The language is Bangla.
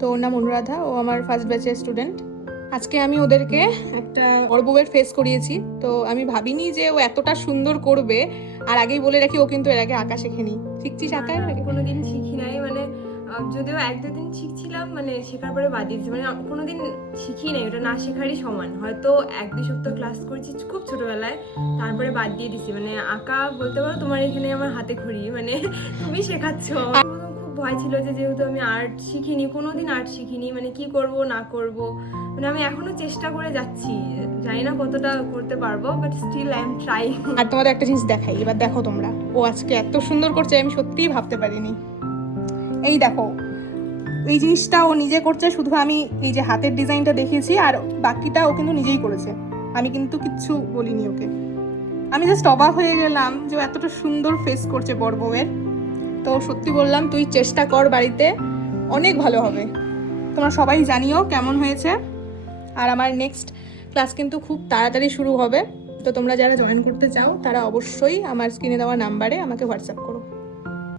তো ওর নাম অনুরাধা, ও আমার ফার্স্ট ব্যাচের স্টুডেন্ট। আজকে আমি ওদেরকে একটা বড় বউয়ের ফেস করিয়েছি। তো আমি ভাবিনি যে ও এতটা সুন্দর করবে। আর আগেই বলে রাখি, ও কিন্তু এর আগে আঁকা শেখেনি। শিখছিস আঁকা এর আগে? কোনোদিন শিখি নাই, মানে যদিও এক দুদিন শিখছিলাম, মানে শেখার পরে বাদ দিয়েছি, মানে কোনোদিন শিখি নাই, ওটা না শেখারই সমান। হয়তো 1-2 সপ্তাহ ক্লাস করেছি খুব ছোটবেলায়, তারপরে বাদ দিয়ে দিছি। মানে আঁকা বলতে পারো তোমার এখানে আমার হাতে খড়ি, মানে তুমি শেখাচ্ছ। খুব ভয় ছিল যে যেহেতু আমি আর্ট শিখিনি, কোনোদিন আর্ট শিখিনি, মানে কি করব না করব, মানে আমি এখনো চেষ্টা করে যাচ্ছি, জানি না কতটা করতে পারবো, but still I am trying. আর তোমাদের একটা জিনিস দেখাই, এবার দেখো তোমরা, ও আজকে এত সুন্দর করছে আমি সত্যিই ভাবতে পারিনি। এই দেখো, এই জিনিসটা ও নিজে করছে, শুধু আমি এই যে হাতের ডিজাইনটা দেখিয়েছি, আর বাকিটা ও কিন্তু নিজেই করেছে। আমি কিন্তু কিচ্ছু বলিনি ওকে। আমি জাস্ট অবাক হয়ে গেলাম যে ও এতটা সুন্দর ফেস করছে বড় বউয়ের। তো সত্যি বললাম, তুই চেষ্টা কর বাড়িতে, অনেক ভালো হবে। তোমরা সবাই জানিও কেমন হয়েছে। আর আমার নেক্সট ক্লাস কিন্তু খুব তাড়াতাড়ি শুরু হবে। তো তোমরা যারা জয়েন করতে চাও তারা অবশ্যই আমার স্ক্রিনে দেওয়া নাম্বারে আমাকে হোয়াটসঅ্যাপ করো।